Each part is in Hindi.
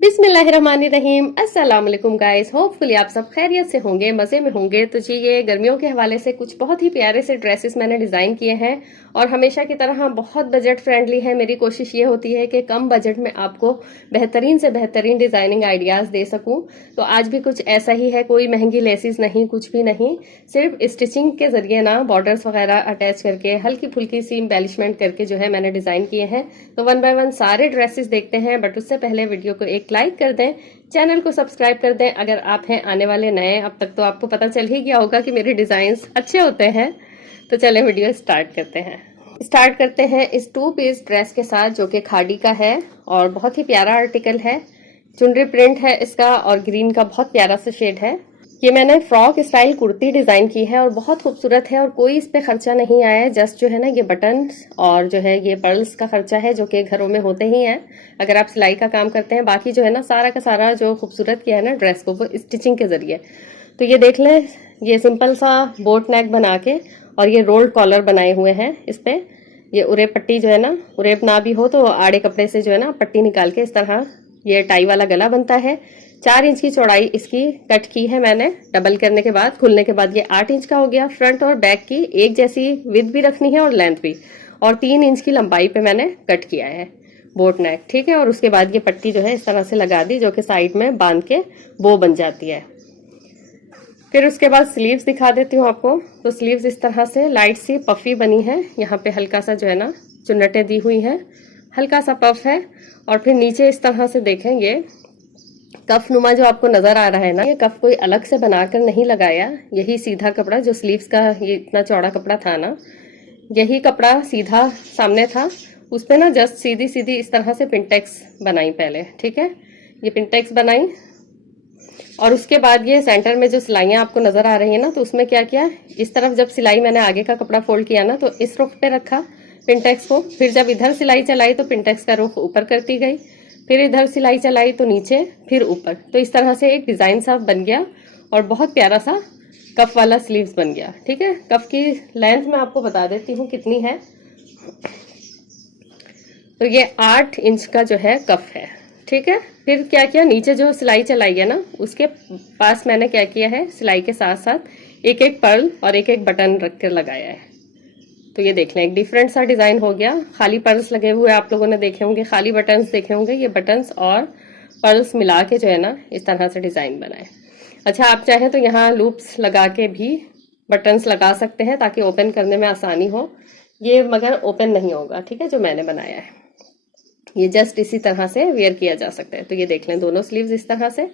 बिस्मिल्लाहिर्रहमानिर्रहीम। अस्सलाम वालेकुम गाइस, होपफुली आप सब खैरियत से होंगे, मज़े में होंगे। तो जी ये गर्मियों के हवाले से कुछ बहुत ही प्यारे से ड्रेसेस मैंने डिज़ाइन किए हैं और हमेशा की तरह बहुत बजट फ्रेंडली है। मेरी कोशिश ये होती है कि कम बजट में आपको बेहतरीन से बेहतरीन डिज़ाइनिंग आइडियाज़ दे सकूं। तो आज भी कुछ ऐसा ही है, कोई महंगी लेसिस नहीं, कुछ भी नहीं, सिर्फ स्टिचिंग के जरिए ना बॉर्डर्स वगैरह अटैच करके हल्की फुल्की सी एम्बेलिशमेंट करके जो है मैंने डिज़ाइन किए हैं। तो वन बाय वन सारे ड्रेसेस देखते हैं, बट उससे पहले वीडियो को एक लाइक कर दें, चैनल को सब्सक्राइब कर दें अगर आप हैं आने वाले नए। अब तक तो आपको पता चल ही गया होगा कि मेरे डिजाइन्स अच्छे होते हैं। तो चलें वीडियो स्टार्ट करते हैं इस 2 पीस ड्रेस के साथ, जो कि खादी का है और बहुत ही प्यारा आर्टिकल है। चुनरी प्रिंट है इसका और ग्रीन का बहुत प्यारा सा शेड है। ये मैंने फ्रॉक स्टाइल कुर्ती डिजाइन की है और बहुत खूबसूरत है और कोई इस पे खर्चा नहीं आया है। जस्ट जो है ना ये बटन और जो है ये पर्ल्स का खर्चा है, जो कि घरों में होते ही हैं अगर आप सिलाई का काम करते हैं। बाकी जो है ना सारा का सारा जो खूबसूरत किया है ना ड्रेस को, वो स्टिचिंग के जरिए। तो ये देख लें, ये सिंपल सा बोट नेक बना के और ये रोल्ड कॉलर बनाए हुए हैं इस पे। ये उरेप पट्टी जो है ना, उरेप ना भी हो तो आड़े कपड़े से जो है ना पट्टी निकाल के इस तरह ये टाई वाला गला बनता है। 4 इंच की चौड़ाई इसकी कट की है मैंने। डबल करने के बाद, खुलने के बाद ये 8 इंच का हो गया। फ्रंट और बैक की एक जैसी विड्थ भी रखनी है और लेंथ भी, और 3 इंच की लंबाई पे मैंने कट किया है बोट नेक, ठीक है। और उसके बाद ये पट्टी जो है इस तरह से लगा दी, जो कि साइड में बांध के बो बन जाती है। फिर उसके बाद स्लीव्स दिखा देती हूँ आपको। तो स्लीव्स इस तरह से लाइट सी पफी बनी है, यहाँ पे हल्का सा जो है ना चुन्नटें दी हुई हैं, हल्का सा पफ है। और फिर नीचे इस तरह से देखें, ये कफ नुमा जो आपको नजर आ रहा है ना, ये कफ कोई अलग से बनाकर नहीं लगाया। यही सीधा कपड़ा जो स्लीव्स का ये इतना चौड़ा कपड़ा था ना, यही कपड़ा सीधा सामने था, उस पे ना जस्ट सीधी सीधी इस तरह से पिंटेक्स बनाई पहले, ठीक है। ये पिंटेक्स बनाई और उसके बाद ये सेंटर में जो सिलाइयां आपको नजर आ रही है ना, तो उसमें क्या किया, इस तरफ जब सिलाई मैंने आगे का कपड़ा फोल्ड किया ना, तो इस रुख पे रखा पिंटेक्स को। फिर जब इधर सिलाई चलाई तो पिंटेक्स का रुख ऊपर करती गई, फिर इधर सिलाई चलाई तो नीचे, फिर ऊपर। तो इस तरह से एक डिजाइन सा बन गया और बहुत प्यारा सा कफ वाला स्लीव्स बन गया, ठीक है। कफ की लेंथ मैं आपको बता देती हूँ कितनी है। तो ये 8 इंच का जो है कफ है, ठीक है। फिर क्या किया, नीचे जो सिलाई चलाई है ना, उसके पास मैंने क्या किया है, सिलाई के साथ साथ एक एक पर्ल और एक एक बटन रख कर लगाया है। तो ये देख लें, एक डिफरेंट सा डिजाइन हो गया। खाली पर्ल्स लगे हुए आप लोगों ने देखे होंगे, खाली बटन्स देखे होंगे। ये बटन्स और पर्ल्स मिला के जो है ना इस तरह से डिजाइन बनाए। अच्छा, आप चाहें तो यहाँ लूप्स लगा के भी बटन्स लगा सकते हैं ताकि ओपन करने में आसानी हो। ये मगर ओपन नहीं होगा, ठीक है, जो मैंने बनाया है। ये जस्ट इसी तरह से वेयर किया जा सकता है। तो ये देख लें, दोनों स्लीव्स इस तरह से।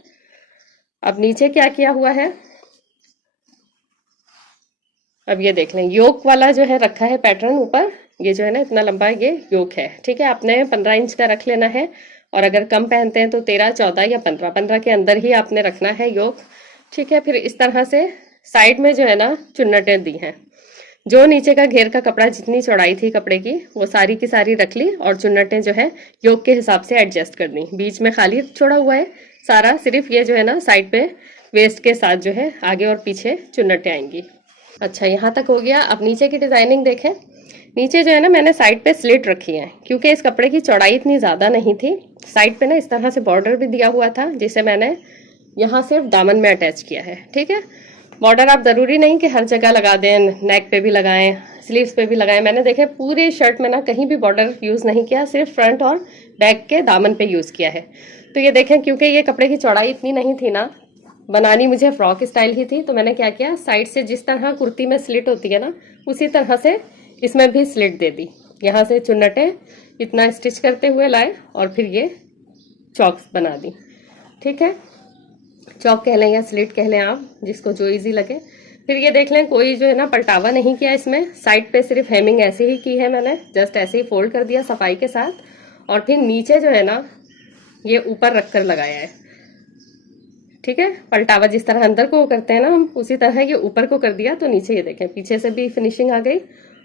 अब नीचे क्या किया हुआ है, अब ये देख लें, योक वाला जो है रखा है पैटर्न ऊपर। ये जो है ना इतना लंबा ये योक है, ठीक है। आपने 15 इंच का रख लेना है, और अगर कम पहनते हैं तो 13, 14 या 15 के अंदर ही आपने रखना है योक, ठीक है। फिर इस तरह से साइड में जो है ना चुन्नटें दी हैं। जो नीचे का घेर का कपड़ा जितनी चौड़ाई थी कपड़े की, वो सारी की सारी रख ली और चुन्नटें जो है योक के हिसाब से एडजस्ट कर दी। बीच में खाली छोड़ा हुआ है सारा, सिर्फ ये जो है ना साइड पे वेस्ट के साथ जो है आगे और पीछे चुन्नटें आएंगी। अच्छा, यहाँ तक हो गया। अब नीचे की डिजाइनिंग देखें। नीचे जो है ना मैंने साइड पे स्लिट रखी है, क्योंकि इस कपड़े की चौड़ाई इतनी ज्यादा नहीं थी। साइड पे ना इस तरह से बॉर्डर भी दिया हुआ था, जिसे मैंने यहाँ सिर्फ दामन में अटैच किया है, ठीक है। बॉर्डर आप जरूरी नहीं कि हर जगह लगा दें, नेक पे भी लगाएं, स्लीव्स पे भी लगाएं। मैंने देखे पूरे शर्ट में ना कहीं भी बॉर्डर यूज नहीं किया, सिर्फ फ्रंट और बैक के दामन पे यूज किया है। तो ये देखें, क्योंकि ये कपड़े की चौड़ाई इतनी नहीं थी ना, बनानी मुझे फ्रॉक स्टाइल ही थी, तो मैंने क्या किया, साइड से जिस तरह कुर्ती में स्लिट होती है ना, उसी तरह से इसमें भी स्लिट दे दी। यहाँ से चुन्नटें इतना स्टिच करते हुए लाए और फिर ये चॉक्स बना दी, ठीक है। चौक कह लें या स्लिट कह लें आप, जिसको जो इजी लगे। फिर ये देख लें, कोई जो है ना पलटावा नहीं किया इसमें। साइड पे सिर्फ हेमिंग ऐसे ही की है मैंने, जस्ट ऐसे ही फोल्ड कर दिया सफाई के साथ। और फिर नीचे जो है ना ये ऊपर रखकर लगाया है, ठीक है। पलटावा जिस तरह अंदर को करते हैं ना हम, उसी तरह ये ऊपर को कर दिया। तो नीचे ये देखें, पीछे से भी फिनिशिंग आ गई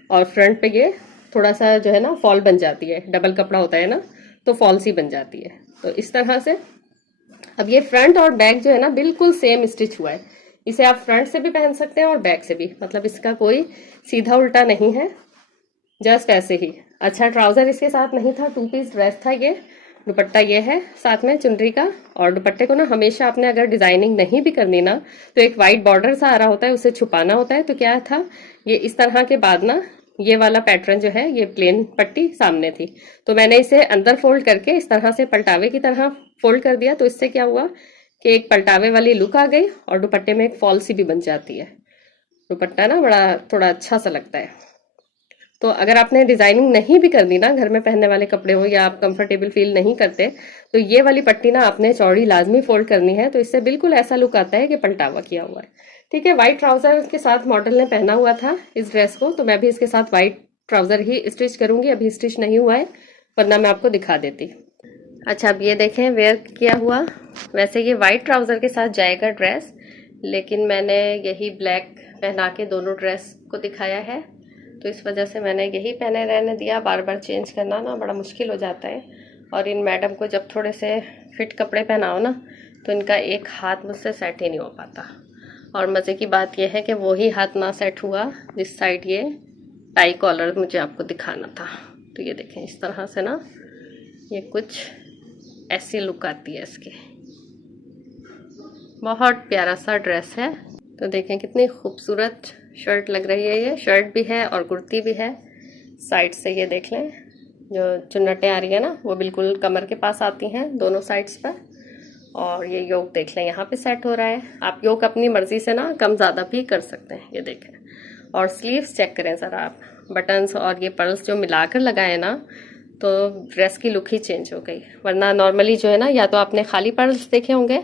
और फ्रंट पे ये थोड़ा सा जो है ना फॉल बन जाती है। डबल कपड़ा होता है ना, तो फॉल सी बन जाती है। तो इस तरह से अब ये फ्रंट और बैक जो है ना बिल्कुल सेम स्टिच हुआ है। इसे आप फ्रंट से भी पहन सकते हैं और बैक से भी, मतलब इसका कोई सीधा उल्टा नहीं है, जस्ट ऐसे ही। अच्छा, ट्राउजर इसके साथ नहीं था, 2 पीस ड्रेस था ये। दुपट्टा ये है साथ में चुनरी का। और दुपट्टे को ना हमेशा आपने अगर डिजाइनिंग नहीं भी करनी ना, तो एक वाइट बॉर्डर सा आ रहा होता है, उसे छुपाना होता है। तो क्या था, ये इस तरह के बाद ना ये वाला पैटर्न जो है, ये प्लेन पट्टी सामने थी, तो मैंने इसे अंदर फोल्ड करके इस तरह से पलटावे की तरह फोल्ड कर दिया। तो इससे क्या हुआ कि एक पलटावे वाली लुक आ गई और दुपट्टे में एक फॉल सी भी बन जाती है। दुपट्टा ना बड़ा थोड़ा अच्छा सा लगता है। तो अगर आपने डिजाइनिंग नहीं भी करनी ना, घर में पहनने वाले कपड़े हो या आप कंफर्टेबल फील नहीं करते, तो ये वाली पट्टी ना आपने चौड़ी लाजमी फोल्ड करनी है। तो इससे बिल्कुल ऐसा लुक आता है कि पलटावा किया हुआ है। ठीक है, व्हाइट ट्राउजर के साथ मॉडल ने पहना हुआ था इस ड्रेस को, तो मैं भी इसके साथ व्हाइट ट्राउजर ही स्टिच करूंगी। अभी स्टिच नहीं हुआ है, वरना मैं आपको दिखा देती। अच्छा, अब ये देखें वेयर किया हुआ। वैसे ये व्हाइट ट्राउजर के साथ जाएगा ड्रेस, लेकिन मैंने यही ब्लैक पहना के दोनों ड्रेस को दिखाया है, तो इस वजह से मैंने यही पहने रहने दिया। बार बार चेंज करना ना बड़ा मुश्किल हो जाता है। और इन मैडम को जब थोड़े से फिट कपड़े पहनाओ ना, तो इनका एक हाथ मुझसे सेट ही नहीं हो पाता। और मज़े की बात यह है कि वही हाथ ना सेट हुआ जिस साइड ये टाई कॉलर मुझे आपको दिखाना था। तो ये देखें, इस तरह से ना ये कुछ ऐसी लुक आती है इसकी। बहुत प्यारा सा ड्रेस है। तो देखें कितनी खूबसूरत शर्ट लग रही है। ये शर्ट भी है और कुर्ती भी है। साइड से ये देख लें, जो चुन्नटें आ रही है ना, वो बिल्कुल कमर के पास आती हैं दोनों साइड्स पर। और ये योक देख लें, यहाँ पे सेट हो रहा है। आप योक अपनी मर्जी से ना कम ज़्यादा भी कर सकते हैं, ये देखें। और स्लीव्स चेक करें ज़रा आप, बटन्स और ये पर्ल्स जो मिलाकर लगाए ना, तो ड्रेस की लुक ही चेंज हो गई। वरना नॉर्मली जो है ना, या तो आपने खाली पर्ल्स देखे होंगे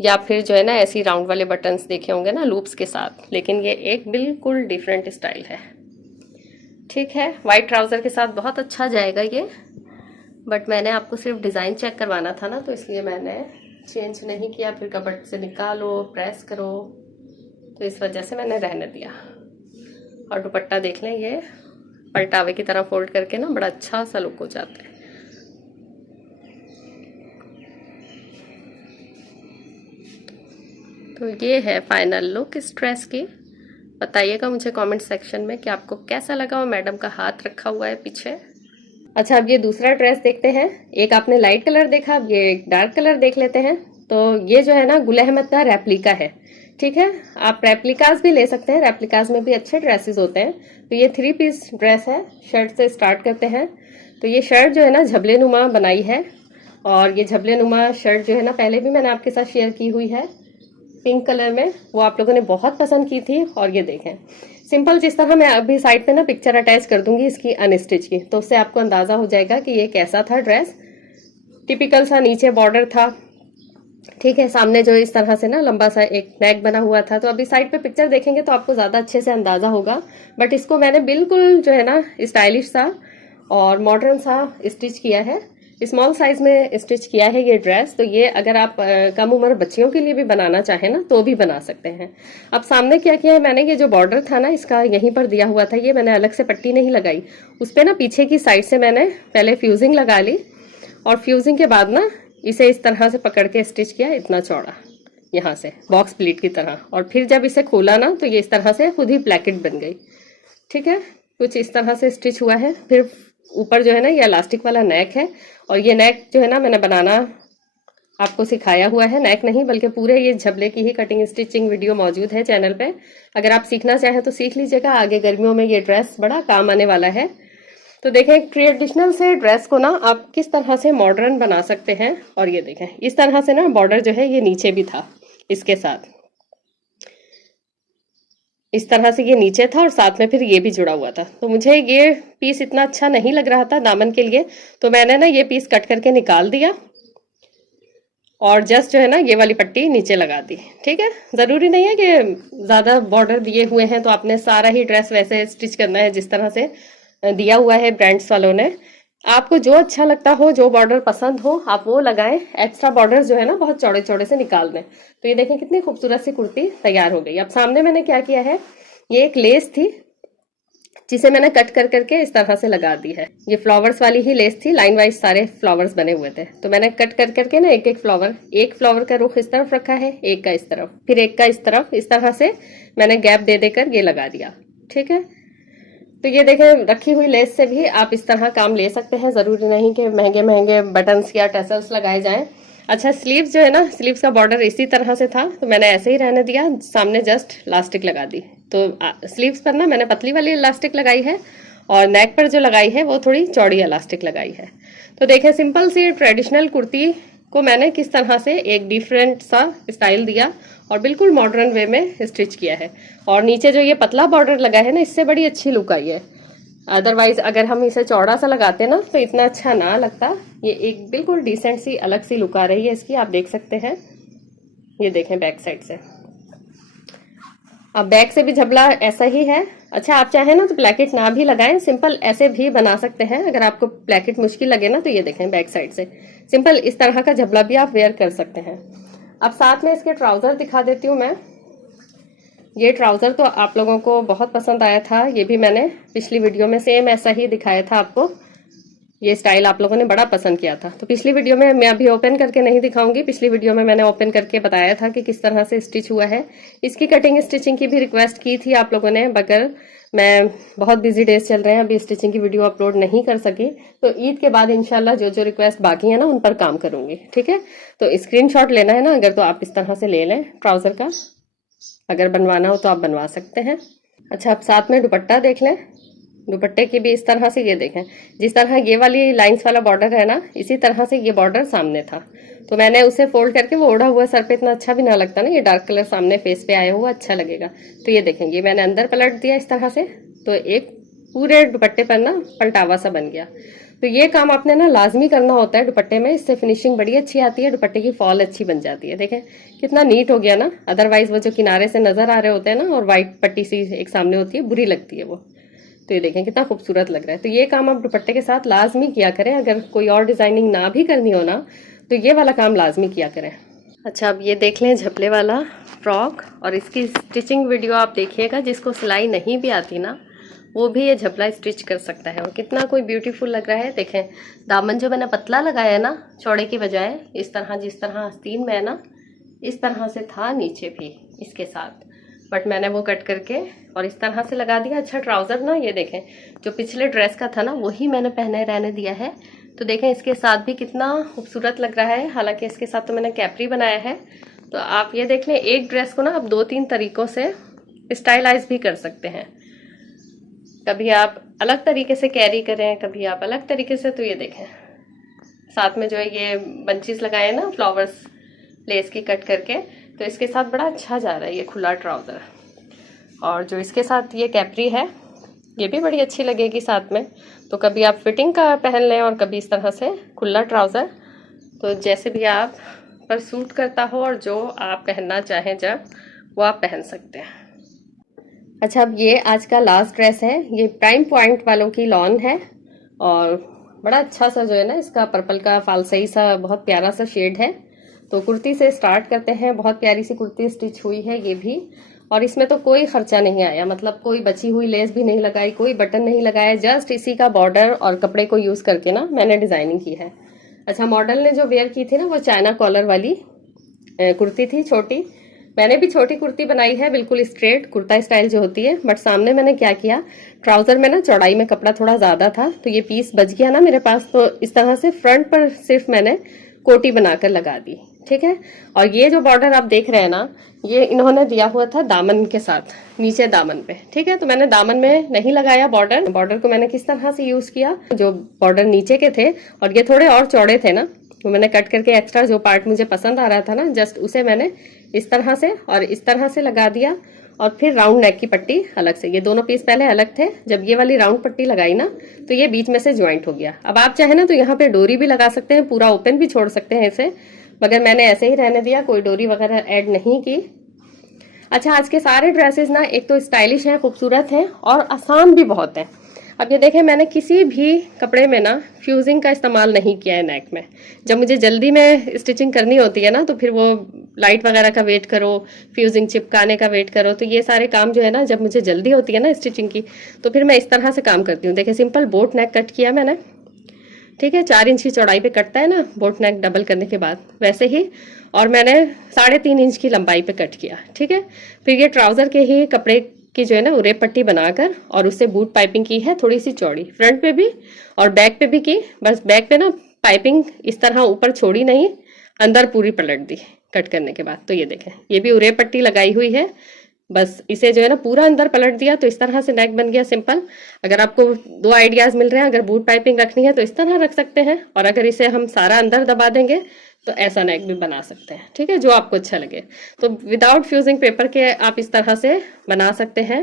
या फिर जो है ना ऐसी राउंड वाले बटन्स देखे होंगे ना लूप्स के साथ, लेकिन ये एक बिल्कुल डिफरेंट स्टाइल है। ठीक है, वाइट ट्राउजर के साथ बहुत अच्छा जाएगा ये, बट मैंने आपको सिर्फ डिज़ाइन चेक करवाना था ना, तो इसलिए मैंने चेंज नहीं किया। फिर कबर्ड से निकालो, प्रेस करो, तो इस वजह से मैंने रहने दिया। और दुपट्टा देख लें, ये पलटावे की तरह फोल्ड करके ना बड़ा अच्छा सा लुक हो जाता है। तो ये है फाइनल लुक इस ड्रेस की। बताइएगा मुझे कमेंट सेक्शन में कि आपको कैसा लगा। और मैडम का हाथ रखा हुआ है पीछे। अच्छा, अब ये दूसरा ड्रेस देखते हैं। एक आपने लाइट कलर देखा, अब ये एक डार्क कलर देख लेते हैं। तो ये जो है ना गुल अहमद का रेप्लिका है। ठीक है, आप रेप्लिकास भी ले सकते हैं, रेप्लिकास में भी अच्छे ड्रेसेस होते हैं। तो ये 3 पीस ड्रेस है। शर्ट से स्टार्ट करते हैं। तो ये शर्ट जो है ना झबले नुमा बनाई है, और ये झबले नुमा शर्ट जो है ना पहले भी मैंने आपके साथ शेयर की हुई है पिंक कलर में, वो आप लोगों ने बहुत पसंद की थी। और ये देखें सिंपल, जिस तरह मैं अभी साइड पे ना पिक्चर अटैच कर दूंगी इसकी अनस्टिच की, तो उससे आपको अंदाजा हो जाएगा कि ये कैसा था ड्रेस। टिपिकल सा नीचे बॉर्डर था। ठीक है, सामने जो इस तरह से ना लंबा सा एक नेक बना हुआ था। तो अभी साइड पे पिक्चर देखेंगे तो आपको ज्यादा अच्छे से अंदाजा होगा। बट इसको मैंने बिल्कुल जो है ना स्टाइलिश सा और मॉडर्न सा स्टिच किया है। स्मॉल साइज में स्टिच किया है ये ड्रेस। तो ये अगर आप कम उम्र बच्चियों के लिए भी बनाना चाहें ना, तो भी बना सकते हैं। अब सामने क्या किया है मैंने, ये जो बॉर्डर था ना इसका यहीं पर दिया हुआ था, ये मैंने अलग से पट्टी नहीं लगाई। उस पर ना पीछे की साइड से मैंने पहले फ्यूजिंग लगा ली, और फ्यूजिंग के बाद ना इसे इस तरह से पकड़ के स्टिच किया, इतना चौड़ा यहाँ से बॉक्स प्लीट की तरह। और फिर जब इसे खोला ना, तो ये इस तरह से खुद ही प्लेकेट बन गई। ठीक है, कुछ इस तरह से स्टिच हुआ है। फिर ऊपर जो है ना ये इलास्टिक वाला नेक है, और ये नेक जो है ना मैंने बनाना आपको सिखाया हुआ है। नेक नहीं बल्कि पूरे ये झबले की ही कटिंग स्टिचिंग वीडियो मौजूद है चैनल पे। अगर आप सीखना चाहें तो सीख लीजिएगा, आगे गर्मियों में ये ड्रेस बड़ा काम आने वाला है। तो देखें ट्रेडिशनल से ड्रेस को ना आप किस तरह से मॉडर्न बना सकते हैं। और ये देखें इस तरह से ना बॉर्डर जो है ये नीचे भी था इसके साथ, इस तरह से ये नीचे था और साथ में फिर ये भी जुड़ा हुआ था। तो मुझे ये पीस इतना अच्छा नहीं लग रहा था दामन के लिए, तो मैंने ना ये पीस कट करके निकाल दिया और जस्ट जो है ना ये वाली पट्टी नीचे लगा दी। ठीक है, जरूरी नहीं है कि ज्यादा बॉर्डर दिए हुए हैं तो आपने सारा ही ड्रेस वैसे स्टिच करना है जिस तरह से दिया हुआ है ब्रांड्स वालों ने। आपको जो अच्छा लगता हो, जो बॉर्डर पसंद हो, आप वो लगाएं। एक्स्ट्रा बॉर्डर जो है ना बहुत चौड़े चौड़े से निकाल दें। तो ये देखें कितनी खूबसूरत सी कुर्ती तैयार हो गई। अब सामने मैंने क्या किया है, ये एक लेस थी जिसे मैंने कट कर करके इस तरह से लगा दी है। ये फ्लावर्स वाली ही लेस थी, लाइन वाइज सारे फ्लावर्स बने हुए थे। तो मैंने कट कर करके ना एक फ्लावर का रुख इस तरफ रखा है, एक का इस तरफ, फिर एक का इस तरफ, इस तरह से मैंने गैप दे देकर ये लगा दिया। ठीक है, तो ये देखें, रखी हुई लेस से भी आप इस तरह काम ले सकते हैं, जरूरी नहीं कि महंगे महंगे बटन्स या टैसल्स लगाए जाएं। अच्छा, स्लीव्स जो है ना, स्लीव्स का बॉर्डर इसी तरह से था तो मैंने ऐसे ही रहने दिया, सामने जस्ट इलास्टिक लगा दी। तो स्लीव्स पर ना मैंने पतली वाली इलास्टिक लगाई है और नेक पर जो लगाई है वो थोड़ी चौड़ी इलास्टिक लगाई है। तो देखें, सिंपल सी ट्रेडिशनल कुर्ती को मैंने किस तरह से एक डिफरेंट सा स्टाइल दिया और बिल्कुल मॉडर्न वे में स्टिच किया है। और नीचे जो ये पतला बॉर्डर लगा है ना, इससे बड़ी अच्छी लुक आई है। अदरवाइज अगर हम इसे चौड़ा सा लगाते ना तो इतना अच्छा ना लगता। ये एक बिल्कुल डिसेंट सी अलग सी लुक आ रही है इसकी, आप देख सकते हैं। ये देखें बैक साइड से, अब बैक से भी झबला ऐसा ही है। अच्छा, आप चाहें ना तो प्लेकेट ना भी लगाएं, सिंपल ऐसे भी बना सकते हैं। अगर आपको प्लेकेट मुश्किल लगे ना तो ये देखें बैक साइड से सिंपल इस तरह का झबला भी आप वेयर कर सकते हैं। अब साथ में इसके ट्राउजर दिखा देती हूँ मैं। ये ट्राउजर तो आप लोगों को बहुत पसंद आया था, ये भी मैंने पिछली वीडियो में सेम ऐसा ही दिखाया था आपको। ये स्टाइल आप लोगों ने बड़ा पसंद किया था। तो पिछली वीडियो में मैं अभी ओपन करके नहीं दिखाऊंगी, पिछली वीडियो में मैंने ओपन करके बताया था कि किस तरह से स्टिच हुआ है। इसकी कटिंग स्टिचिंग की भी रिक्वेस्ट की थी आप लोगों ने, मगर मैं बहुत बिजी डेज चल रहे हैं, अभी स्टिचिंग की वीडियो अपलोड नहीं कर सकी। तो ईद के बाद इंशाल्लाह जो जो रिक्वेस्ट बाकी है ना उन पर काम करूंगी, ठीक है। तो स्क्रीनशॉट लेना है ना अगर, तो आप इस तरह से ले लें ट्राउजर का, अगर बनवाना हो तो आप बनवा सकते हैं। अच्छा, अब साथ में दुपट्टा देख लें। दुपट्टे की भी इस तरह से, ये देखें जिस तरह ये वाली लाइंस वाला बॉर्डर है ना, इसी तरह से ये बॉर्डर सामने था। तो मैंने उसे फोल्ड करके, वो ओढ़ा हुआ सर पे इतना अच्छा भी ना लगता ना, ये डार्क कलर सामने फेस पे आया हुआ अच्छा लगेगा। तो ये देखें, ये मैंने अंदर पलट दिया इस तरह से, तो एक पूरे दुपट्टे पर ना पलटावा सा बन गया। तो ये काम आपने ना लाजमी करना होता है दुपट्टे में, इससे फिनिशिंग बड़ी अच्छी आती है, दुपट्टे की फॉल अच्छी बन जाती है। देखें कितना नीट हो गया ना, अदरवाइज वो जो किनारे से नजर आ रहे होते हैं ना और व्हाइट पट्टी सी एक सामने होती है, बुरी लगती है वो। तो ये देखें कितना खूबसूरत लग रहा है। तो ये काम आप दुपट्टे के साथ लाजमी किया करें, अगर कोई और डिजाइनिंग ना भी करनी हो ना तो ये वाला काम लाजमी किया करें। अच्छा, अब ये देख लें झपले वाला फ्रॉक, और इसकी स्टिचिंग वीडियो आप देखिएगा। जिसको सिलाई नहीं भी आती ना वो भी ये झपला स्टिच कर सकता है, और कितना कोई ब्यूटीफुल लग रहा है। देखें दामन जो मैंने पतला लगाया है ना चौड़े की बजाय, इस तरह जिस तरह आस्तीन में है ना इस तरह से था नीचे भी इसके साथ, बट मैंने वो कट करके और इस तरह से लगा दिया। अच्छा, ट्राउजर ना ये देखें जो पिछले ड्रेस का था ना वही मैंने पहने रहने दिया है। तो देखें इसके साथ भी कितना खूबसूरत लग रहा है। हालांकि इसके साथ तो मैंने कैपरी बनाया है। तो आप ये देख लें, एक ड्रेस को ना आप 2-3 तरीकों से स्टाइलाइज भी कर सकते हैं। कभी आप अलग तरीके से कैरी करें, कभी आप अलग तरीके से। तो ये देखें साथ में जो है ये बंचेस लगाए ना फ्लावर्स लेस की कट करके, तो इसके साथ बड़ा अच्छा जा रहा है ये खुला ट्राउजर। और जो इसके साथ ये कैपरी है ये भी बड़ी अच्छी लगेगी साथ में। तो कभी आप फिटिंग का पहन लें और कभी इस तरह से खुला ट्राउजर, तो जैसे भी आप पर सूट करता हो और जो आप पहनना चाहें जब, वो आप पहन सकते हैं। अच्छा, अब ये आज का लास्ट ड्रेस है, ये प्राइम पॉइंट वालों की लॉन है और बड़ा अच्छा सा जो है ना इसका पर्पल का फालसई सा बहुत प्यारा सा शेड है। तो कुर्ती से स्टार्ट करते हैं। बहुत प्यारी सी कुर्ती स्टिच हुई है ये भी, और इसमें तो कोई खर्चा नहीं आया, मतलब कोई बची हुई लेस भी नहीं लगाई, कोई बटन नहीं लगाया, जस्ट इसी का बॉर्डर और कपड़े को यूज करके ना मैंने डिजाइनिंग की है। अच्छा, मॉडल ने जो वेयर की थी ना वो चाइना कॉलर वाली कुर्ती थी छोटी। मैंने भी छोटी कुर्ती बनाई है, बिल्कुल स्ट्रेट कुर्ता स्टाइल जो होती है, बट सामने मैंने क्या किया, ट्राउजर में ना चौड़ाई में कपड़ा थोड़ा ज्यादा था तो ये पीस बच गया ना मेरे पास, तो इस तरह से फ्रंट पर सिर्फ मैंने कोटी बनाकर लगा दी, ठीक है। और ये जो बॉर्डर आप देख रहे हैं ना ये इन्होंने दिया हुआ था दामन के साथ, नीचे दामन पे, ठीक है। तो मैंने दामन में नहीं लगाया बॉर्डर। बॉर्डर को मैंने किस तरह से यूज किया, जो बॉर्डर नीचे के थे और ये थोड़े और चौड़े थे ना, तो मैंने कट करके एक्स्ट्रा जो पार्ट मुझे पसंद आ रहा था ना जस्ट उसे मैंने इस तरह से और इस तरह से लगा दिया। और फिर राउंड नेक की पट्टी अलग से, ये दोनों पीस पहले अलग थे, जब ये वाली राउंड पट्टी लगाई ना तो ये बीच में से ज्वाइंट हो गया। अब आप चाहे ना तो यहाँ पे डोरी भी लगा सकते हैं, पूरा ओपन भी छोड़ सकते हैं इसे, मगर मैंने ऐसे ही रहने दिया, कोई डोरी वगैरह ऐड नहीं की। अच्छा, आज के सारे ड्रेसेस ना एक तो स्टाइलिश हैं, खूबसूरत हैं और आसान भी बहुत है। अब ये देखें मैंने किसी भी कपड़े में ना फ्यूजिंग का इस्तेमाल नहीं किया है नेक में। जब मुझे जल्दी में स्टिचिंग करनी होती है ना तो फिर वो लाइट वगैरह का वेट करो, फ्यूजिंग चिपकाने का वेट करो, तो ये सारे काम जो है ना जब मुझे जल्दी होती है ना स्टिचिंग की तो फिर मैं इस तरह से काम करती हूँ। देखिए सिंपल बोट नेक कट किया मैंने, ठीक है, 4 इंच की चौड़ाई पे कटता है ना बोट नेक डबल करने के बाद, वैसे ही। और मैंने 3.5 इंच की लंबाई पे कट किया, ठीक है। फिर ये ट्राउजर के ही कपड़े की जो है ना उरेप पट्टी बनाकर और उससे बूट पाइपिंग की है, थोड़ी सी चौड़ी, फ्रंट पे भी और बैक पे भी की। बस बैक पे ना पाइपिंग इस तरह ऊपर छोड़ी नहीं, अंदर पूरी पलट दी कट करने के बाद। तो ये देखें, ये भी उरेप पट्टी लगाई हुई है, बस इसे जो है ना पूरा अंदर पलट दिया तो इस तरह से नेक बन गया सिंपल। अगर आपको दो आइडियाज मिल रहे हैं, अगर बूट पाइपिंग रखनी है तो इस तरह रख सकते हैं, और अगर इसे हम सारा अंदर दबा देंगे तो ऐसा नेक भी बना सकते हैं। ठीक है, जो आपको अच्छा लगे। तो विदाउट फ्यूजिंग पेपर के आप इस तरह से बना सकते हैं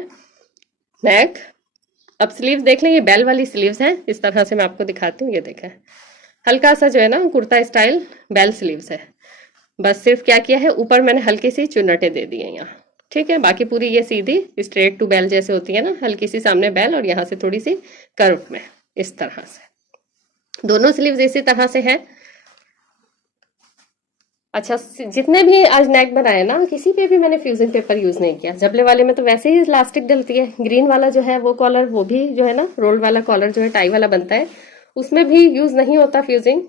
नेक। अब स्लीव्स देख लें, ये बेल वाली स्लीव्स हैं, इस तरह से मैं आपको दिखाती हूँ। ये देखें, हल्का सा जो है ना कुर्ता स्टाइल बेल स्लीव्स है। बस सिर्फ क्या किया है, ऊपर मैंने हल्की सी चुन्नटे दे दी है यहाँ। ठीक है, बाकी पूरी ये सीधी स्ट्रेट टू बेल जैसे होती है ना, हल्की सी सामने बेल और यहाँ से थोड़ी सी कर्व में, इस तरह से दोनों स्लीव्स इसी तरह से है। अच्छा, जितने भी आज नेक बनाए ना, किसी पे भी मैंने फ्यूजिंग पेपर यूज नहीं किया। जबले वाले में तो वैसे ही इलास्टिक डलती है, ग्रीन वाला जो है वो कॉलर, वो भी जो है ना रोल्ड वाला कॉलर जो है टाई वाला बनता है, उसमें भी यूज नहीं होता फ्यूजिंग।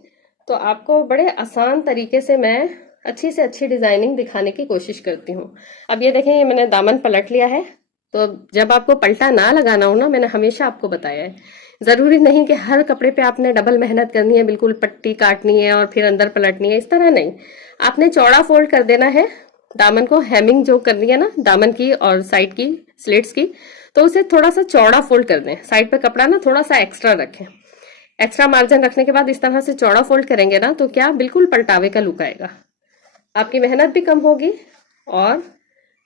तो आपको बड़े आसान तरीके से मैं अच्छी से अच्छी डिजाइनिंग दिखाने की कोशिश करती हूँ। अब ये देखें, ये मैंने दामन पलट लिया है। तो जब आपको पलटा ना लगाना हो ना, मैंने हमेशा आपको बताया है, जरूरी नहीं कि हर कपड़े पे आपने डबल मेहनत करनी है, बिल्कुल पट्टी काटनी है और फिर अंदर पलटनी है, इस तरह नहीं। आपने चौड़ा फोल्ड कर देना है दामन को, हेमिंग जो करनी है ना दामन की और साइड की स्लिट्स की, तो उसे थोड़ा सा चौड़ा फोल्ड कर दें। साइड पे कपड़ा ना थोड़ा सा एक्स्ट्रा रखें। एक्स्ट्रा मार्जिन रखने के बाद इस तरह से चौड़ा फोल्ड करेंगे ना, तो क्या बिल्कुल पलटावे का लुक आएगा। आपकी मेहनत भी कम होगी और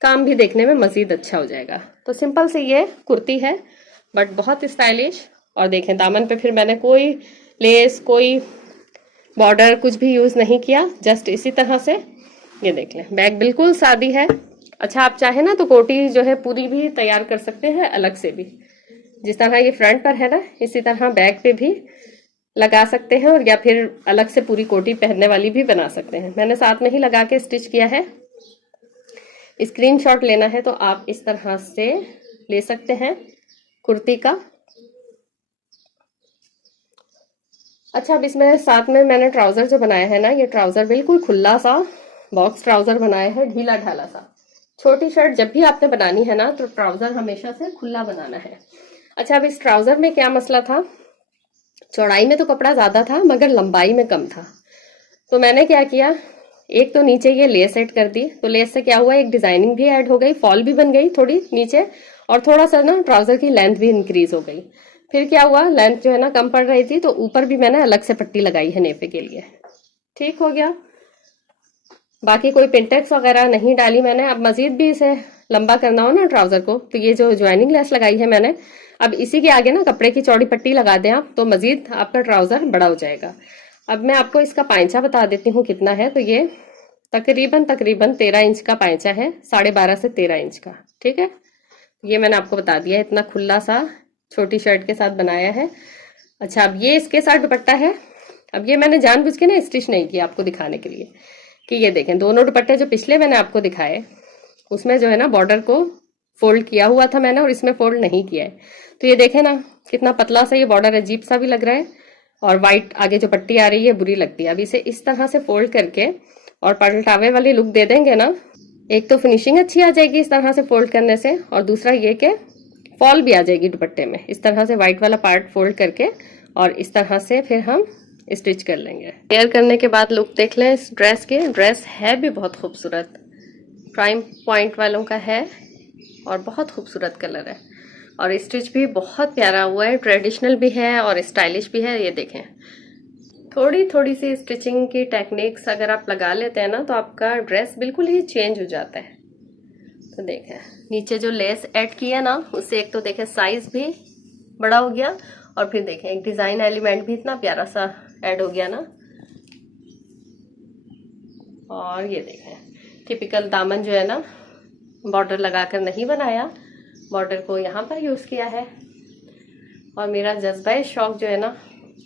काम भी देखने में मजीद अच्छा हो जाएगा। तो सिंपल से ये कुर्ती है, बट बहुत स्टाइलिश। और देखें, दामन पे फिर मैंने कोई लेस, कोई बॉर्डर कुछ भी यूज नहीं किया, जस्ट इसी तरह से। ये देख लें, बैक बिल्कुल सादी है। अच्छा, आप चाहे ना तो कोटी जो है पूरी भी तैयार कर सकते हैं अलग से भी, जिस तरह ये फ्रंट पर है ना, इसी तरह बैक पे भी लगा सकते हैं, और या फिर अलग से पूरी कोटी पहनने वाली भी बना सकते हैं। मैंने साथ में ही लगा के स्टिच किया है। स्क्रीनशॉट लेना है तो आप इस तरह से ले सकते हैं कुर्ती का। अच्छा, अब इसमें साथ में मैंने ट्राउजर जो बनाया है ना, ये ट्राउजर बिल्कुल खुला सा बॉक्स ट्राउजर बनाया है, ढीला ढाला सा। छोटी शर्ट जब भी आपने बनानी है ना, तो ट्राउजर हमेशा से खुला बनाना है। अच्छा, अब इस ट्राउजर में क्या मसला था, चौड़ाई में तो कपड़ा ज्यादा था मगर लंबाई में कम था। तो मैंने क्या किया, एक तो नीचे ये लेस ऐड कर दी, तो लेस से क्या हुआ, एक डिजाइनिंग भी ऐड हो गई, फॉल भी बन गई थोड़ी नीचे, और थोड़ा सा ना ट्राउजर की लेंथ भी इंक्रीज हो गई। फिर क्या हुआ, लेंथ जो है ना कम पड़ रही थी, तो ऊपर भी मैंने अलग से पट्टी लगाई है नेफे के लिए। ठीक हो गया। बाकी कोई पिंटेक्स वगैरह नहीं डाली मैंने। अब मजीद भी इसे लंबा करना हो ना ट्राउजर को, तो ये जो ज्वाइनिंग लेस लगाई है मैंने, अब इसी के आगे ना कपड़े की चौड़ी पट्टी लगा दें आप, तो मजीद आपका ट्राउजर बड़ा हो जाएगा। अब मैं आपको इसका पांचा बता देती हूँ कितना है। तो ये तकरीबन 13 इंच का पांचा है, 12.5 से 13 इंच का। ठीक है, ये मैंने आपको बता दिया, इतना खुला सा छोटी शर्ट के साथ बनाया है। अच्छा, अब ये इसके साथ दुपट्टा है। अब ये मैंने जानबूझ के ना स्टिच नहीं किया आपको दिखाने के लिए, कि ये देखें, दोनों दुपट्टे जो पिछले मैंने आपको दिखाए, उसमें जो है ना बॉर्डर को फोल्ड किया हुआ था मैंने, और इसमें फोल्ड नहीं किया है। तो ये देखें ना, कितना पतला सा ये बॉर्डर, अजीब सा भी लग रहा है, और व्हाइट आगे जो पट्टी आ रही है बुरी लगती है। अब इसे इस तरह से फोल्ड करके और पलटावे वाली लुक दे देंगे ना, एक तो फिनिशिंग अच्छी आ जाएगी इस तरह से फोल्ड करने से, और दूसरा ये कि फॉल भी आ जाएगी दुपट्टे में। इस तरह से व्हाइट वाला पार्ट फोल्ड करके और इस तरह से फिर हम स्टिच कर लेंगे। पेयर करने के बाद लुक देख लें इस ड्रेस के। ड्रेस है भी बहुत खूबसूरत, प्राइम पॉइंट वालों का है और बहुत खूबसूरत कलर है, और स्टिच भी बहुत प्यारा हुआ है, ट्रेडिशनल भी है और स्टाइलिश भी है। ये देखें, थोड़ी थोड़ी सी स्टिचिंग की टेक्निक्स अगर आप लगा लेते हैं ना, तो आपका ड्रेस बिल्कुल ही चेंज हो जाता है। तो देखें, नीचे जो लेस ऐड किया ना, उससे एक तो देखें साइज भी बड़ा हो गया, और फिर देखें एक डिजाइन एलिमेंट भी इतना प्यारा सा ऐड हो गया ना। और ये देखें, टिपिकल दामन जो है ना बॉर्डर लगाकर नहीं बनाया, बॉर्डर को यहाँ पर यूज किया है। और मेरा जज्बा शौक जो है ना,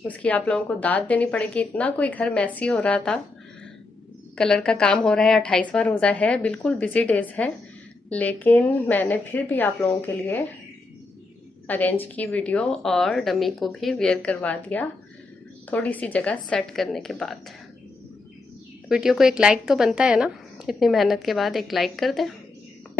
उसकी आप लोगों को दाद देनी पड़ेगी। इतना कोई घर मैसी हो रहा था, कलर का काम हो रहा है, 28वां रोजा है, बिल्कुल बिजी डेज है, लेकिन मैंने फिर भी आप लोगों के लिए अरेंज की वीडियो और डमी को भी वेयर करवा दिया थोड़ी सी जगह सेट करने के बाद। वीडियो को एक लाइक तो बनता है ना, इतनी मेहनत के बाद एक लाइक कर दें।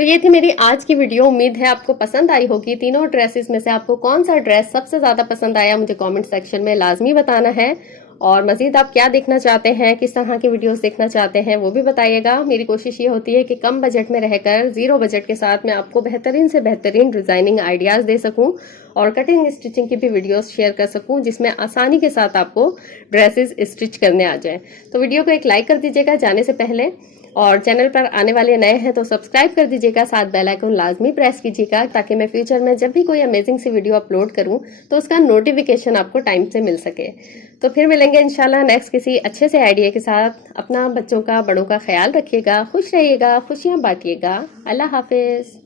तो ये थी मेरी आज की वीडियो। उम्मीद है आपको पसंद आई होगी। तीनों ड्रेसेस में से आपको कौन सा ड्रेस सबसे ज्यादा पसंद आया मुझे कमेंट सेक्शन में लाजमी बताना है। और मजीद आप क्या देखना चाहते हैं, किस तरह की वीडियोस देखना चाहते हैं वो भी बताइएगा। मेरी कोशिश ये होती है कि कम बजट में रहकर जीरो बजट के साथ मैं आपको बेहतरीन से बेहतरीन डिजाइनिंग आइडियाज दे सकूं और कटिंग स्टिचिंग की भी वीडियोस शेयर कर सकूं जिसमें आसानी के साथ आपको ड्रेसेस स्टिच करने आ जाए। तो वीडियो को एक लाइक कर दीजिएगा जाने से पहले, और चैनल पर आने वाले नए हैं तो सब्सक्राइब कर दीजिएगा, साथ बेल आइकन लाजमी प्रेस कीजिएगा ताकि मैं फ्यूचर में जब भी कोई अमेजिंग सी वीडियो अपलोड करूं तो उसका नोटिफिकेशन आपको टाइम से मिल सके। तो फिर मिलेंगे इंशाल्लाह नेक्स्ट किसी अच्छे से आइडिया के साथ। अपना, बच्चों का, बड़ों का ख्याल रखिएगा, खुश रहिएगा, खुशियां बांटिएगा। अल्लाह हाफिज।